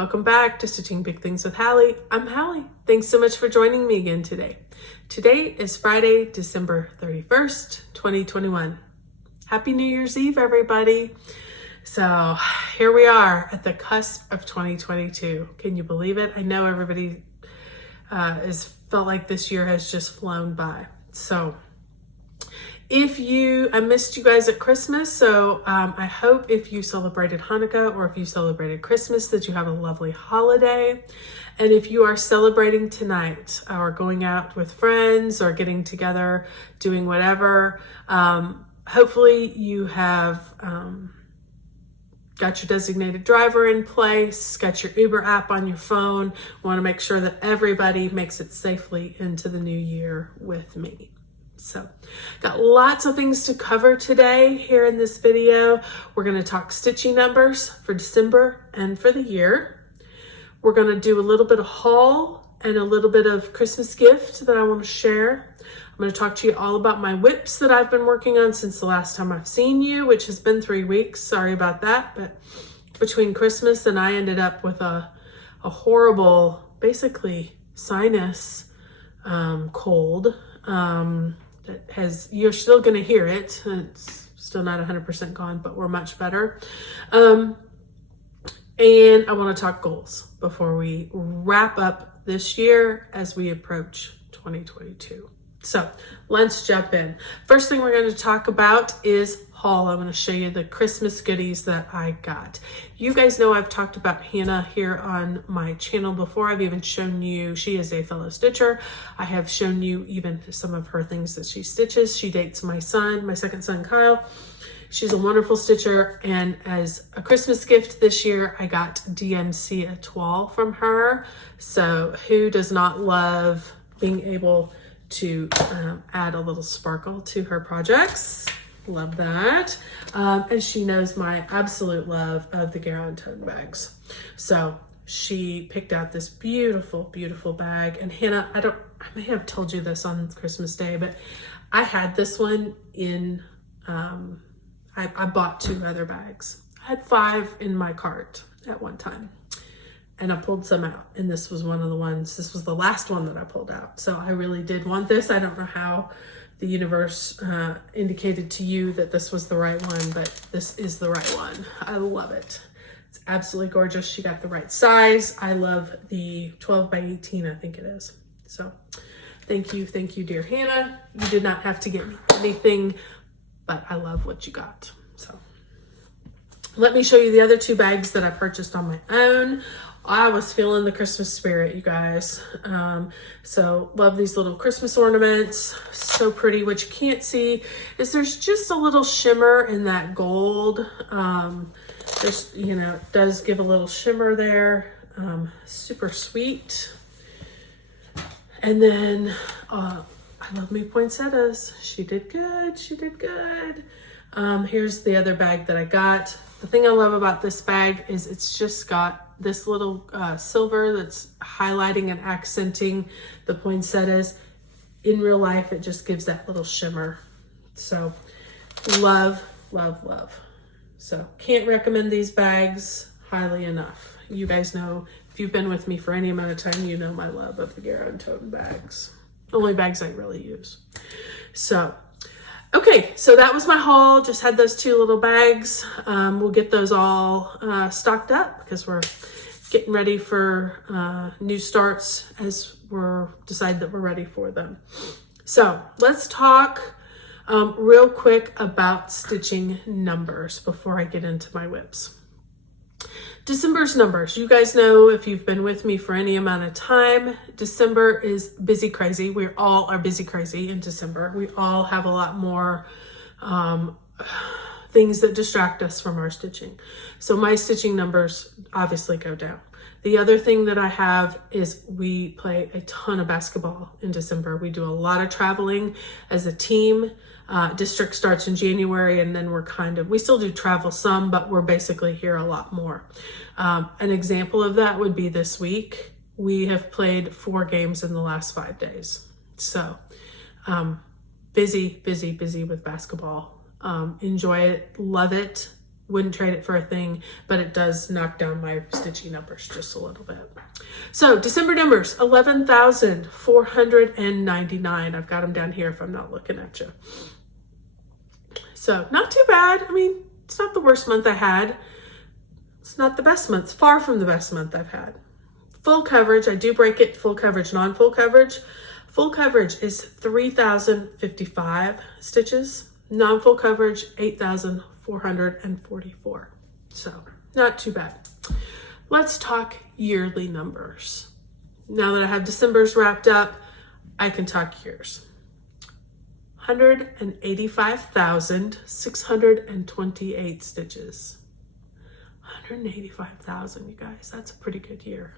welcome back to Stitching Big Things with Hallie. I'm Hallie. Thanks so much for joining me again today. Today is Friday, December 31st, 2021. Happy New Year's Eve, everybody. So here we are at the cusp of 2022. Can you believe it? I know everybody has felt like this year has just flown by. So I missed you guys at Christmas, so I hope if you celebrated Hanukkah or if you celebrated Christmas that you have a lovely holiday. And if you are celebrating tonight or going out with friends or getting together, doing whatever, hopefully you have got your designated driver in place, got your Uber app on your phone. Want to make sure that everybody makes it safely into the new year with me. So, got lots of things to cover today here in this video. We're going to talk stitching numbers for December and for the year. We're going to do a little bit of haul and a little bit of Christmas gift that I want to share. I'm going to talk to you all about my whips that I've been working on since the last time I've seen you, which has been 3 weeks. Sorry about that, but between Christmas and I ended up with a horrible, basically sinus cold. You're still going to hear it. It's still not 100% gone, but we're much better. And I want to talk goals before we wrap up this year as we approach 2022. So let's jump in. First thing we're going to talk about is haul. I'm going to show you the Christmas goodies that I got. You guys know I've talked about Hannah here on my channel before. I've even shown you, she is a fellow stitcher. I have shown you even some of her things that she stitches. She dates my son, my second son, Kyle. She's a wonderful stitcher. And as a Christmas gift this year, I got DMC a toile from her. So who does not love being able to add a little sparkle to her projects? Love that. And she knows my absolute love of the Garon tote bags. So she picked out this beautiful, beautiful bag. And Hannah, I may have told you this on Christmas Day, but I had this one in, I bought 2 other bags. I had 5 in my cart at one time. And I pulled some out, and this was one of the ones, this was the last one that I pulled out. So I really did want this. I don't know how the universe indicated to you that this was the right one, but this is the right one. I love it. It's absolutely gorgeous. She got the right size. I love the 12 by 18, I think it is. So thank you, dear Hannah. You did not have to get me anything, but I love what you got. So let me show you the other 2 bags that I purchased on my own. I was feeling the Christmas spirit, you guys. So love these little Christmas ornaments. So pretty. What you can't see is there's just a little shimmer in that gold. There's, it does give a little shimmer there. Super sweet. And then I love me poinsettias. She did good. She did good. Here's the other bag that I got. The thing I love about this bag is it's just got this little silver that's highlighting and accenting the poinsettias. In real life, it just gives that little shimmer. So love, love, love. So can't recommend these bags highly enough. You guys know, if you've been with me for any amount of time, you know my love of the Garon tote bags. Only bags I really use. So okay, so that was my haul. Just had those 2 little bags. We'll get those all stocked up because we're getting ready for new starts as decide that we're ready for them. So let's talk real quick about stitching numbers before I get into my whips. December's numbers. You guys know, if you've been with me for any amount of time, December is busy crazy. We all are busy crazy in December. We all have a lot more things that distract us from our stitching. So my stitching numbers obviously go down. The other thing that I have is we play a ton of basketball in December. We do a lot of traveling as a team. District starts in January, and then we still do travel some, but we're basically here a lot more. An example of that would be this week. We have played 4 games in the last 5 days. So busy with basketball. Enjoy it, love it, Wouldn't trade it for a thing, but it does knock down my stitching numbers just a little bit. So December numbers, 11,499. I've got them down here if I'm not looking at you. So not too bad. I mean, it's not the worst month I had. It's not the best month, far from the best month I've had. Full coverage, I do break it full coverage, non-full coverage. Full coverage is 3,055 stitches. Non-full coverage, 8,444. So not too bad. Let's talk yearly numbers. Now that I have December's wrapped up, I can talk years. 185,628 stitches. 185,000, you guys, that's a pretty good year.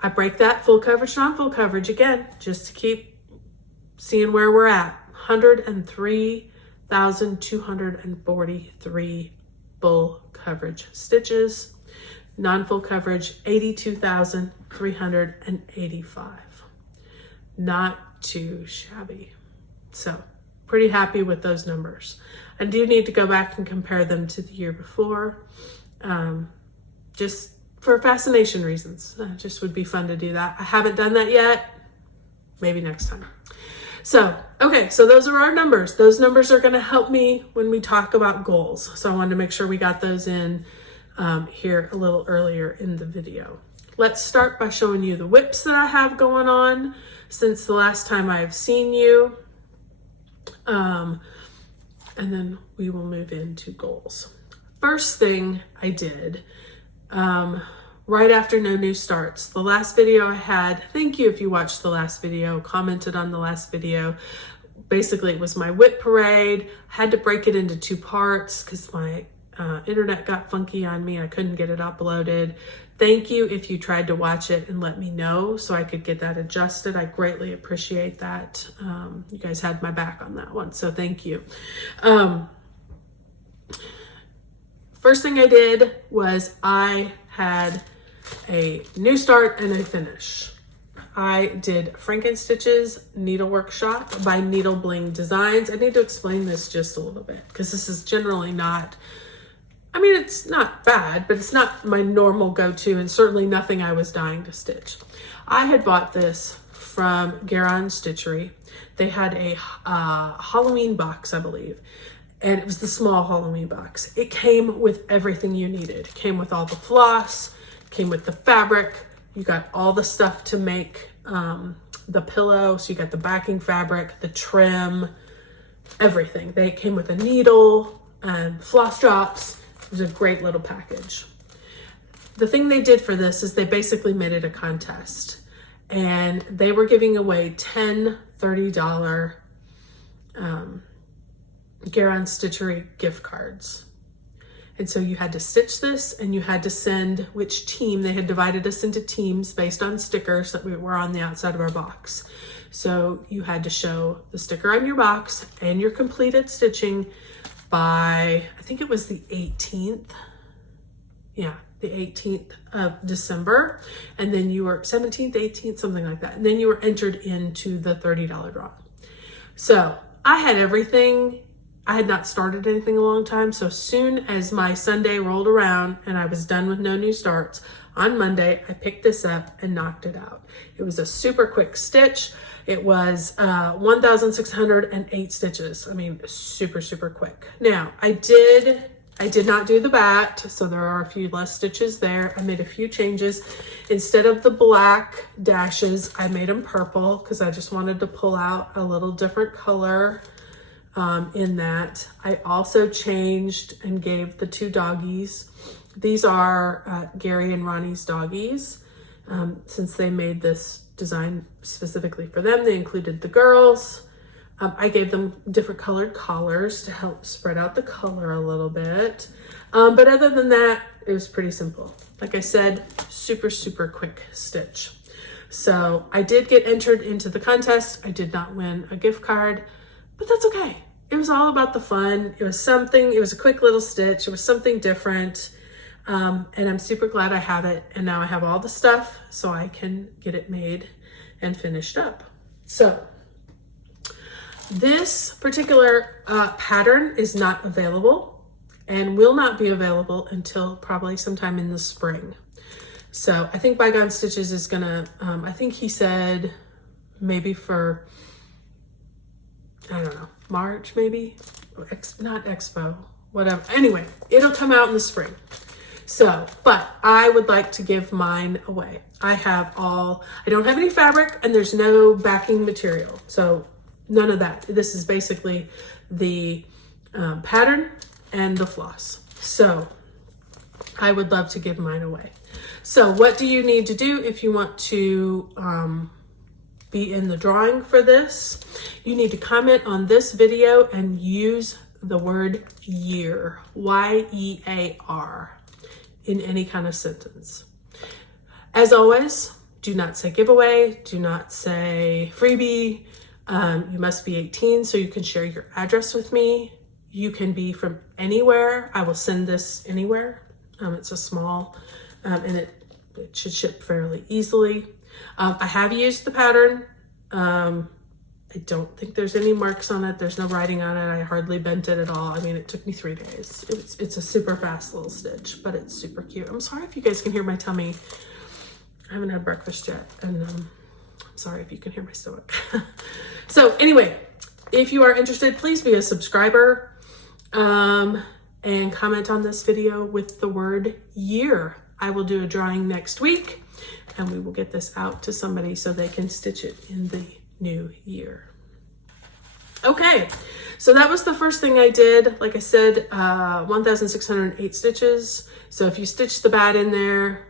I break that full coverage, non-full coverage again, just to keep seeing where we're at. 103,243 full coverage stitches. Non-full coverage, 82,385. Not too shabby. So pretty happy with those numbers. I do need to go back and compare them to the year before, just for fascination reasons. It just would be fun to do that. I haven't done that yet. Maybe next time. So, okay, so those are our numbers. Those numbers are going to help me when we talk about goals. So I wanted to make sure we got those in here a little earlier in the video. Let's start by showing you the whips that I have going on since the last time I've seen you. And then we will move into goals. First thing I did, right after No New Starts, the last video I had, thank you if you watched the last video, commented on the last video. Basically, it was my whip parade. I had to break it into 2 parts because my internet got funky on me. I couldn't get it uploaded. Thank you if you tried to watch it and let me know so I could get that adjusted. I greatly appreciate that. You guys had my back on that one, so thank you. First thing I did was I had a new start and a finish. I did Frankenstitch's Needle Workshop by Needle Bling Designs. I need to explain this just a little bit because this is generally not, I mean, it's not bad, but it's not my normal go-to and certainly nothing I was dying to stitch. I had bought this from Garon Stitchery. They had a Halloween box, I believe, and it was the small Halloween box. It came with everything you needed. It came with all the floss, came with the fabric. You got all the stuff to make the pillow. So you got the backing fabric, the trim, everything. They came with a needle and floss drops. It was a great little package. The thing they did for this is they basically made it a contest. And they were giving away 10 $30 Garon Stitchery gift cards. And so you had to stitch this and you had to send which team. They had divided us into teams based on stickers that were on the outside of our box. So you had to show the sticker on your box and your completed stitching by, I think it was the 18th. Yeah, the 18th of December. And then you were 17th, 18th, something like that. And then you were entered into the $30 draw. So I had everything. I had not started anything a long time. So as soon as my Sunday rolled around and I was done with No New Starts, on Monday, I picked this up and knocked it out. It was a super quick stitch. It was 1,608 stitches. I mean, super, super quick. Now, I did not do the bat, so there are a few less stitches there. I made a few changes. Instead of the black dashes, I made them purple because I just wanted to pull out a little different color in that. I also changed and gave the 2 doggies. These are Gary and Ronnie's doggies. Since they made this design specifically for them, they included the girls. I gave them different colored collars to help spread out the color a little bit. But other than that, it was pretty simple. Like I said, super, super quick stitch. So I did get entered into the contest. I did not win a gift card, but that's okay. It was all about the fun. It was a quick little stitch. It was something different. And I'm super glad I have it. And now I have all the stuff so I can get it made and finished up. So this particular pattern is not available and will not be available until probably sometime in the spring. So I think Bygone Stitches is gonna, I think he said maybe for, I don't know, March maybe? Not Expo, whatever. Anyway, it'll come out in the spring. So, but I would like to give mine away. I don't have any fabric and there's no backing material. So none of that. This is basically the pattern and the floss. So I would love to give mine away. So what do you need to do if you want to be in the drawing for this? You need to comment on this video and use the word year, Y-E-A-R, in any kind of sentence. As always, do not say giveaway, do not say freebie. You must be 18 so you can share your address with me. You can be from anywhere. I will send this anywhere. It's a small, and it should ship fairly easily. I have used the pattern. I don't think there's any marks on it. There's no writing on it. I hardly bent it at all. I mean, it took me 3 days. It's a super fast little stitch, but it's super cute. I'm sorry if you guys can hear my tummy. I haven't had breakfast yet, and I'm sorry if you can hear my stomach. So anyway, if you are interested, please be a subscriber, and comment on this video with the word year. I will do a drawing next week, and we will get this out to somebody so they can stitch it in the new year. Okay, so that was the first thing I did. Like I said, 1,608 stitches. So if you stitch the bad in there,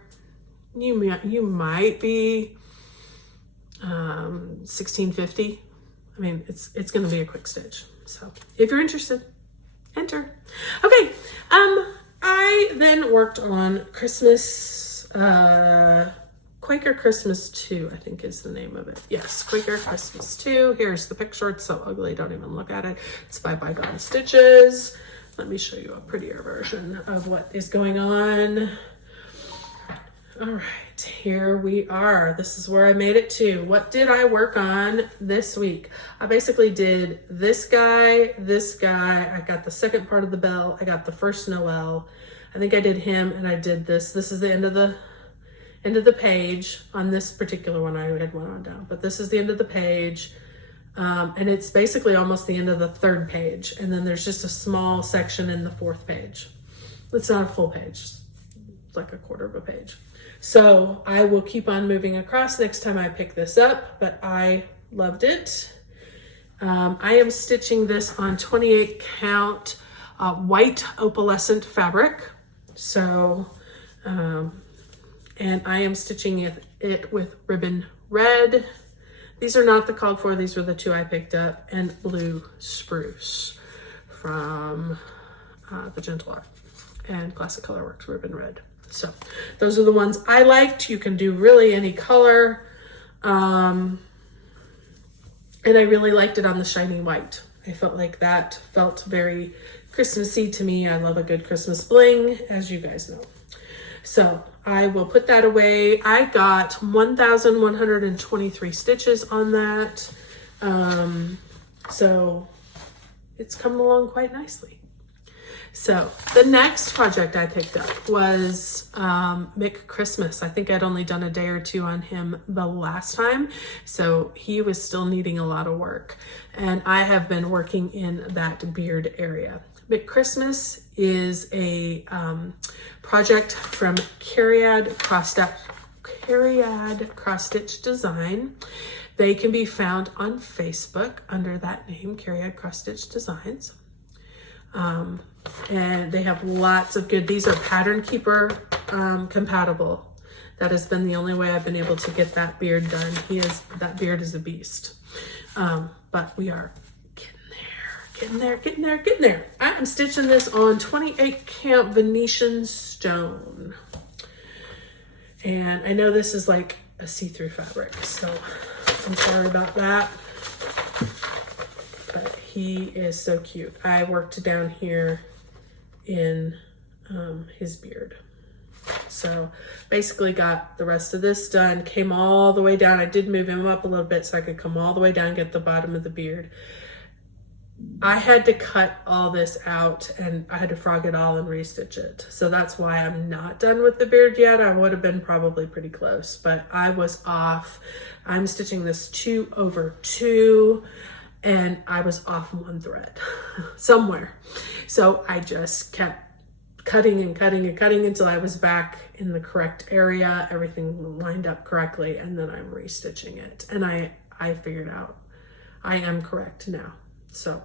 you might be 1,650. I mean, it's going to be a quick stitch. So if you're interested, enter. Okay, I then worked on Christmas, Quaker Christmas 2, I think is the name of it. Yes, Quaker Christmas 2. Here's the picture. It's so ugly, don't even look at it. It's by Bygone Stitches. Let me show you a prettier version of what is going on. All right, here we are. This is where I made it to. What did I work on this week? I basically did this guy. I got the second part of the bell. I got the first Noel. I think I did him, and I did this. This is the end of the page. On this particular one, I had one on down, but this is the end of the page. And it's basically almost the end of the 3rd page. And then there's just a small section in the 4th page. It's not a full page, it's like a quarter of a page. So I will keep on moving across next time I pick this up, but I loved it. I am stitching this on 28 count white opalescent fabric. So, and I am stitching it with ribbon red. These are not the called for, these were the 2 I picked up, and blue spruce from the Gentle Art and Classic Colorworks ribbon red. So those are the ones I liked. You can do really any color. And I really liked it on the shiny white. I felt like that felt very Christmassy to me. I love a good Christmas bling, as you guys know. So I will put that away. I got 1,123 stitches on that. So it's coming along quite nicely. So the next project I picked up was Mick Christmas. I think I'd only done a day or 2 on him the last time, so he was still needing a lot of work. And I have been working in that beard area. Mick Christmas is a project from Cariad Cross Stitch Design. They can be found on Facebook under that name, Cariad Cross Stitch Designs. And they have lots of good, these are Pattern Keeper compatible. That has been the only way I've been able to get that beard done. That beard is a beast. But we are getting there. I am stitching this on 28 count Venetian stone. And I know this is like a see-through fabric, so I'm sorry about that. But he is so cute. I worked down here in his beard. So basically got the rest of this done, came all the way down. I did move him up a little bit so I could come all the way down and get the bottom of the beard. I had to cut all this out and I had to frog it all and restitch it. So that's why I'm not done with the beard yet. I would have been probably pretty close, but I was off. I'm stitching this 2/2 and I was off one thread somewhere. So I just kept cutting and cutting and cutting until I was back in the correct area. Everything lined up correctly, and then I'm restitching it. And I figured out I am correct now. So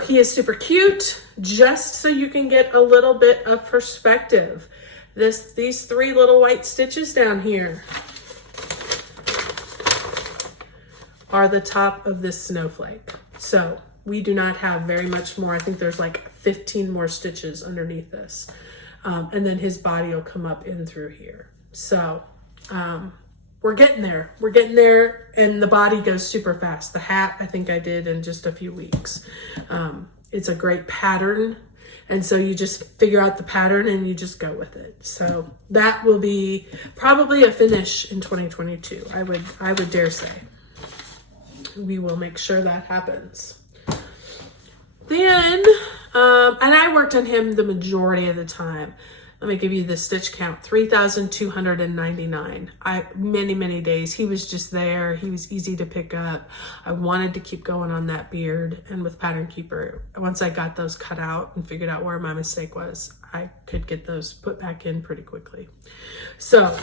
he is super cute, just so you can get a little bit of perspective. These 3 little white stitches down here are the top of this snowflake. So we do not have very much more. I think there's like 15 more stitches underneath this. And then his body will come up in through here. So we're getting there. We're getting there, and the body goes super fast. The hat, I think I did in just a few weeks. It's a great pattern, and so you just figure out the pattern and you just go with it. So that will be probably a finish in 2022. I would dare say. We will make sure that happens. Then, and I worked on him the majority of the time. Let me give you the stitch count, 3,299. Many days. He was just there. He was easy to pick up. I wanted to keep going on that beard, and with Pattern Keeper, once I got those cut out and figured out where my mistake was, I could get those put back in pretty quickly. So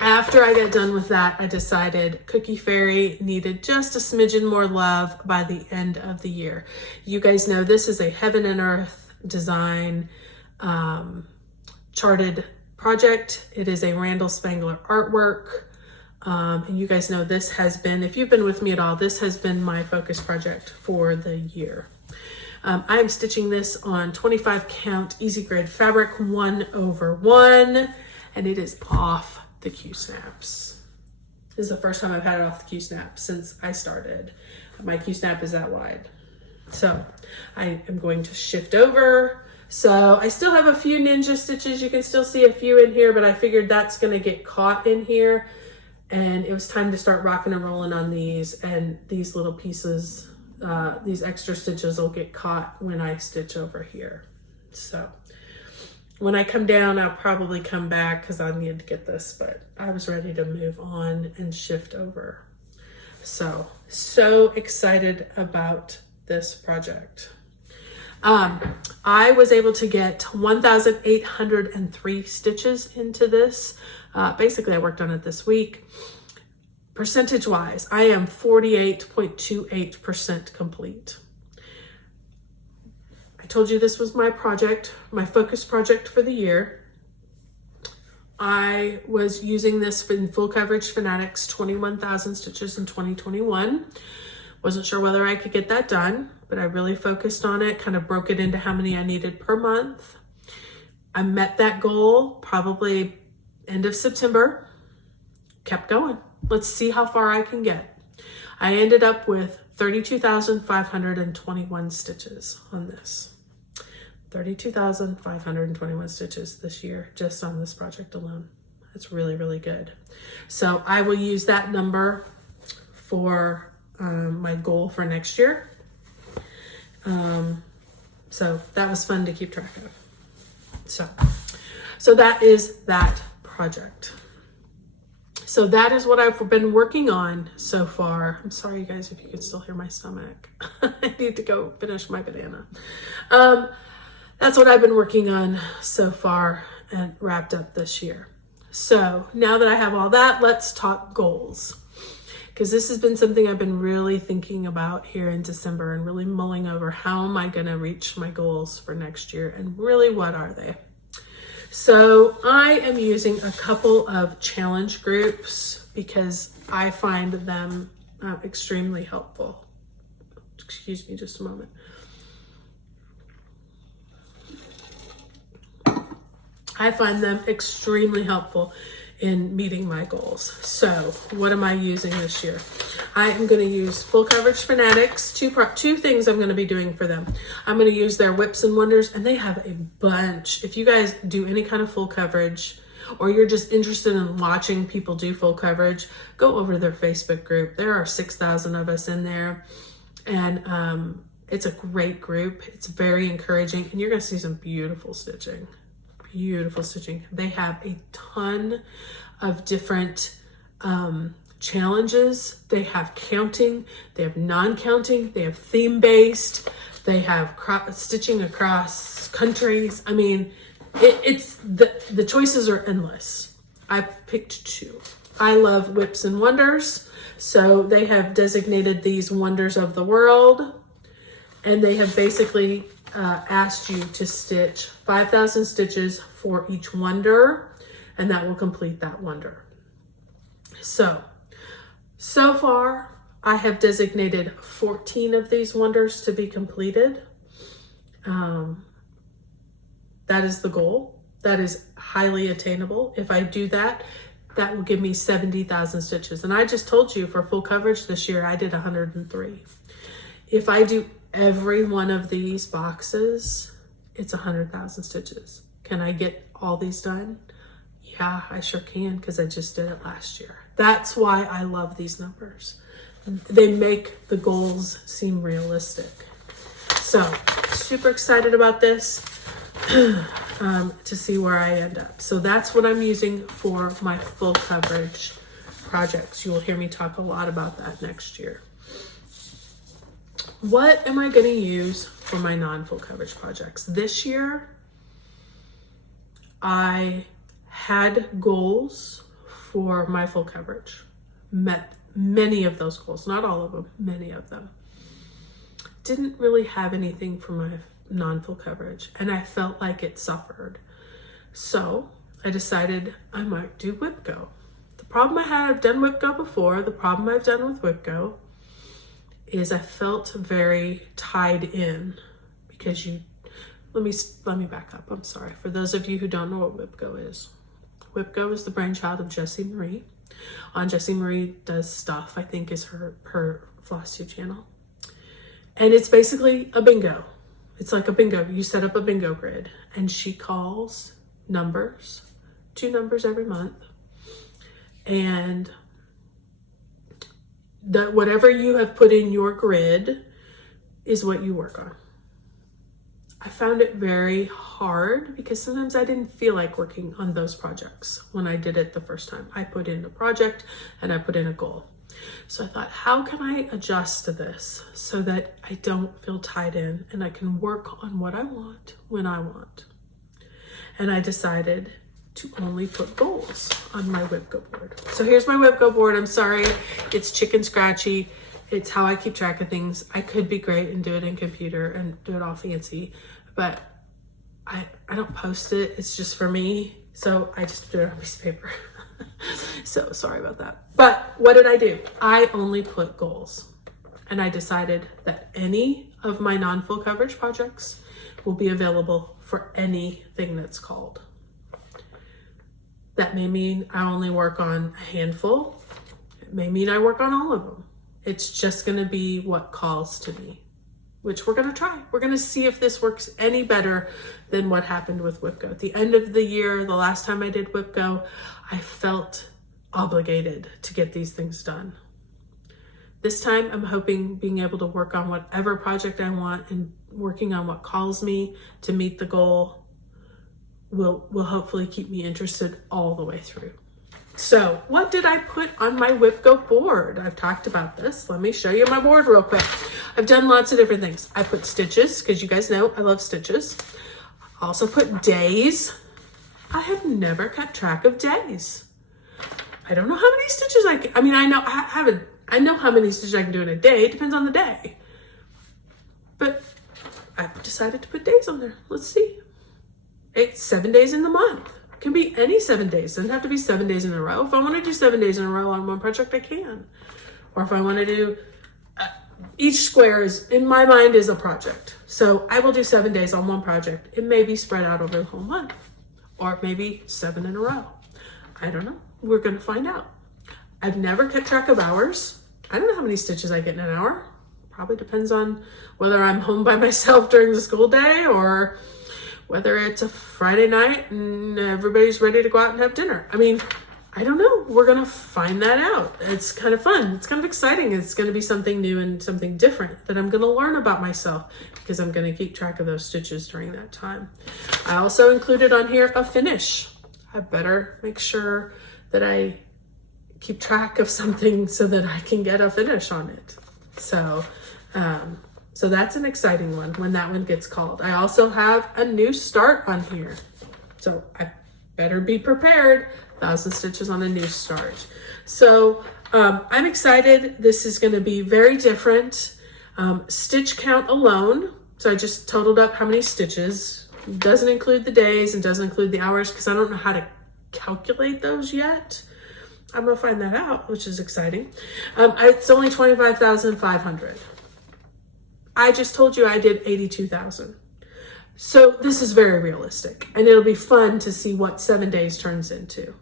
after I got done with that, I decided Cookie Fairy needed just a smidgen more love by the end of the year. You guys know this is a Heaven and Earth design charted project. It is a Randall Spangler artwork. And you guys know this has been, if you've been with me at all, this has been my focus project for the year. I am stitching this on 25 count easy grade fabric 1/1, and it is off the Q-snaps. This is the first time I've had it off the Q-snap since I started. My Q-snap is that wide. So I am going to shift over. So I still have a few ninja stitches. You can still see a few in here, but I figured that's going to get caught in here. And it was time to start rocking and rolling on these, and these little pieces, these extra stitches will get caught when I stitch over here. So when I come down, I'll probably come back because I need to get this, but I was ready to move on and shift over. So excited about this project. I was able to get 1,803 stitches into this. Basically, I worked on it this week. Percentage wise, I am 48.28% complete. I told you this was my project, my focus project for the year. I was using this in Full Coverage Fanatics, 21,000 stitches in 2021. Wasn't sure whether I could get that done, but I really focused on it, kind of broke it into how many I needed per month. I met that goal probably end of September, kept going. Let's see how far I can get. I ended up with 32,521 stitches on this. 32,521 stitches this year, just on this project alone. That's really, really good. So I will use that number for my goal for next year. So that was fun to keep track of. So that is that project. So that is what I've been working on so far. I'm sorry, you guys, if you can still hear my stomach. I need to go finish my banana. That's what I've been working on so far and wrapped up this year. So now that I have all that, let's talk goals. Because this has been something I've been really thinking about here in December and really mulling over. How am I going to reach my goals for next year? And really, what are they? So I am using a couple of challenge groups because I find them extremely helpful. Excuse me just a moment. I find them extremely helpful in meeting my goals. So what am I using this year? I am going to use Full Coverage Fanatics. Two things I'm going to be doing for them. I'm going to use their Whips and Wonders, and they have a bunch. If you guys do any kind of full coverage, or you're just interested in watching people do full coverage, go over to their Facebook group. There are 6,000 of us in there. And it's a great group. It's very encouraging, and you're going to see some beautiful stitching. Beautiful stitching. They have a ton of different challenges. They have counting, they have non-counting, they have theme-based, they have stitching across countries. I mean, it's the choices are endless. I've picked 2. I love Whips and Wonders, so they have designated these wonders of the world, and they have basically asked you to stitch 5,000 stitches for each wonder, and that will complete that wonder. So far, I have designated 14 of these wonders to be completed. That is the goal. That is highly attainable. If I do that, that will give me 70,000 stitches. And I just told you for full coverage this year, I did 103. If I do every one of these boxes, it's 100,000 stitches. Can I get all these done? Yeah, I sure can, because I just did it last year. That's why I love these numbers. They make the goals seem realistic. So, super excited about this to see where I end up. So that's what I'm using for my full coverage projects. You will hear me talk a lot about that next year. What am I going to use for my non-full coverage projects? This year, I had goals for my full coverage. Met many of those goals, not all of them, many of them. Didn't really have anything for my non-full coverage, and I felt like it suffered. So I decided I might do Whip Go. The problem I had, I've done Whip Go before. The problem I've done with Whip Go is I felt very tied in because let me back up. I'm sorry. For those of you who don't know what Whip Go is the brainchild of Jessie Marie. On Jessie Marie Does Stuff, I think is her Flosstube channel. And it's basically a bingo. It's like a bingo. You set up a bingo grid, and she calls numbers, 2 numbers every month. And that whatever you have put in your grid is what you work on. I found it very hard because sometimes I didn't feel like working on those projects when I did it the first time. I put in a project and I put in a goal. So I thought, how can I adjust to this so that I don't feel tied in and I can work on what I want when I want? And I decided to only put goals on my Whip Go board. So here's my Whip Go board. I'm sorry, it's chicken scratchy. It's how I keep track of things. I could be great and do it in computer and do it all fancy, but I don't post it. It's just for me. So I just do it on a piece of paper. So sorry about that. But what did I do? I only put goals. And I decided that any of my non-full coverage projects will be available for anything that's called. That may mean I only work on a handful. It may mean I work on all of them. It's just going to be what calls to me, which we're going to try. We're going to see if this works any better than what happened with Whip Go. At the end of the year, the last time I did Whip Go, I felt obligated to get these things done. This time, I'm hoping being able to work on whatever project I want and working on what calls me to meet the goal will hopefully keep me interested all the way through. So what did I put on my Whip Go board? I've talked about this. Let me show you my board real quick. I've done lots of different things. I put stitches, because you guys know I love stitches. I also put days. I have never kept track of days. I don't know how many stitches I know how many stitches I can do in a day. It depends on the day. But I decided to put days on there. Let's see. It's 7 days in the month. It can be any 7 days. It doesn't have to be 7 days in a row. If I want to do 7 days in a row on one project, I can. Or if I want to do, each square is, in my mind, is a project. So I will do 7 days on one project. It may be spread out over the whole month. Or it may be 7 in a row. I don't know. We're going to find out. I've never kept track of hours. I don't know how many stitches I get in an hour. Probably depends on whether I'm home by myself during the school day or whether it's a Friday night and everybody's ready to go out and have dinner. I mean, I don't know. We're going to find that out. It's kind of fun. It's kind of exciting. It's going to be something new and something different that I'm going to learn about myself because I'm going to keep track of those stitches during that time. I also included on here a finish. I better make sure that I keep track of something so that I can get a finish on it. So that's an exciting one when that one gets called. I also have a new start on here. So I better be prepared. 1,000 stitches on a new start. So I'm excited. This is going to be very different. Stitch count alone. So I just totaled up how many stitches. Doesn't include the days and doesn't include the hours because I don't know how to calculate those yet. I'm going to find that out, which is exciting. It's only 25,500. I just told you I did 82,000. So this is very realistic and it'll be fun to see what 7 days turns into.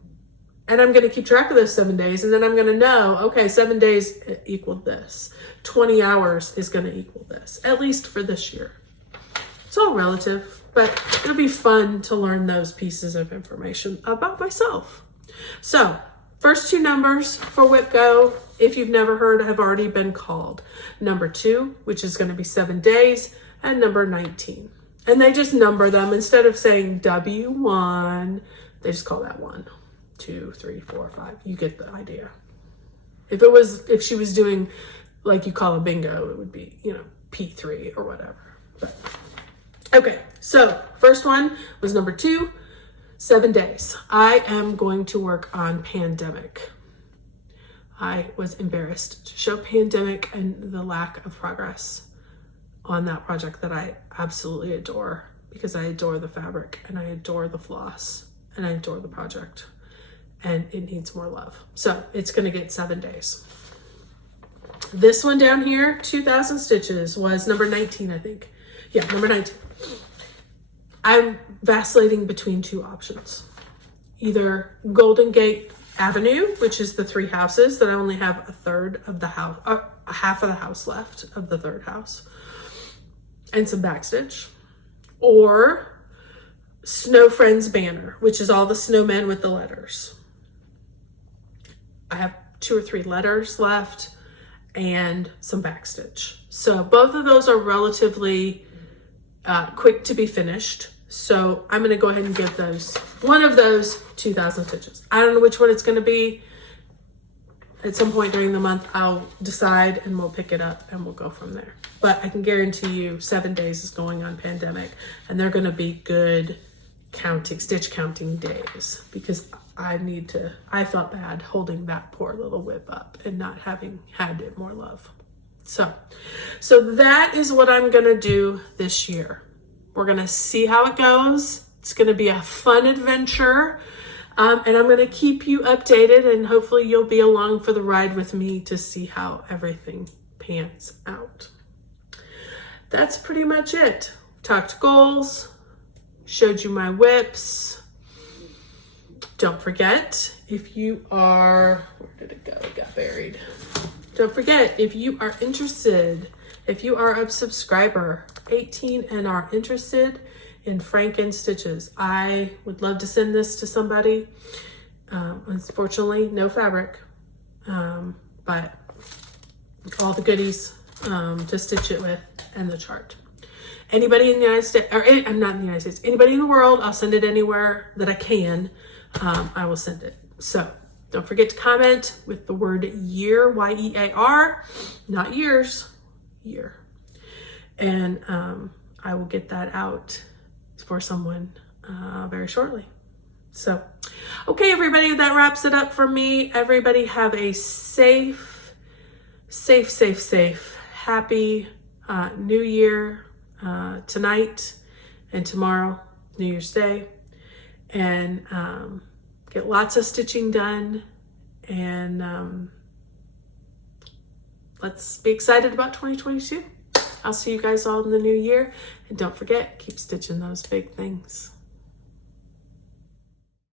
And I'm going to keep track of those 7 days and then I'm going to know, okay, 7 days equaled this. 20 hours is going to equal this, at least for this year. It's all relative, but it'll be fun to learn those pieces of information about myself. So first two numbers for WIPGO, if you've never heard, have already been called. Number 2, which is going to be 7 days, and number 19. And they just number them. Instead of saying W1, they just call that 1, 2, 3, 4, 5. You get the idea. If she was doing like you call a bingo, it would be, P3 or whatever. But okay, so first one was number 2, 7 days. I am going to work on pandemic. I was embarrassed to show pandemic and the lack of progress on that project that I absolutely adore because I adore the fabric and I adore the floss and I adore the project and it needs more love. So it's going to get 7 days. This one down here, 2,000 stitches, was number 19, I think. Yeah, number 19. I'm vacillating between two options. Either Golden Gate Avenue, which is the 3 houses that I only have a third of the house, half of the house left of the third house, and some backstitch, or Snow Friends Banner, which is all the snowmen with the letters. I have 2 or 3 letters left and some backstitch. So both of those are relatively quick to be finished. So I'm going to go ahead and give one of those 2,000 stitches. I don't know which one it's going to be. At some point during the month, I'll decide and we'll pick it up and we'll go from there. But I can guarantee you 7 days is going on pandemic and they're going to be good stitch counting days because I felt bad holding that poor little whip up and not having had it more love. So that is what I'm going to do this year. We're going to see how it goes. It's going to be a fun adventure. And I'm going to keep you updated and hopefully you'll be along for the ride with me to see how everything pans out. That's pretty much it. Talked goals, showed you my whips. Don't forget, if you are, where did it go? It got buried. Don't forget, if you are interested, if you are a subscriber, 18 and are interested in Franken stitches, I would love to send this to somebody. Unfortunately, no fabric, but all the goodies to stitch it with and the chart. Anybody in the United States, I'm not in the United States, anybody in the world, I'll send it anywhere that I can. I will send it. So don't forget to comment with the word year, Y-E-A-R, not years, year. And I will get that out for someone very shortly. So, okay, everybody, that wraps it up for me. Everybody have a safe, happy New Year tonight and tomorrow, New Year's Day. And get lots of stitching done. And let's be excited about 2022. I'll see you guys all in the new year. And don't forget, keep stitching those big things.